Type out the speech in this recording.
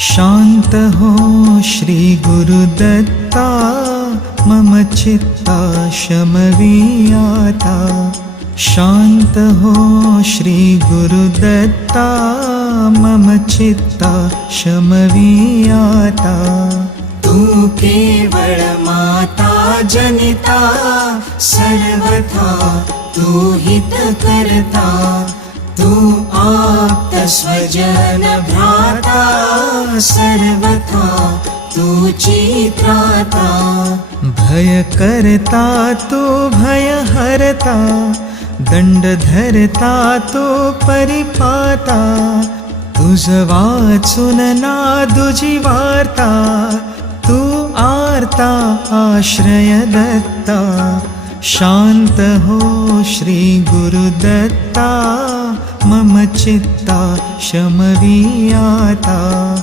शांत हो श्री गुरुदत्ता, मम चित्ता शमवीयाता। शांत हो श्री गुरुदत्ता, मम चित्ता शमवीयाता। तू केवळ माता जनिता, सर्वथा तू हित करता। तू आप्त स्वजन भ्राता, सर्वथा तूची त्राता। भय करता तू भय हरता, दंड धरता तो परिपाता। तुझ वाचून नादुजी वार्ता, तू आर्ता आश्रय दत्ता। शांत हो श्री गुरुदत्ता, मम चित्ता शमवीयाता।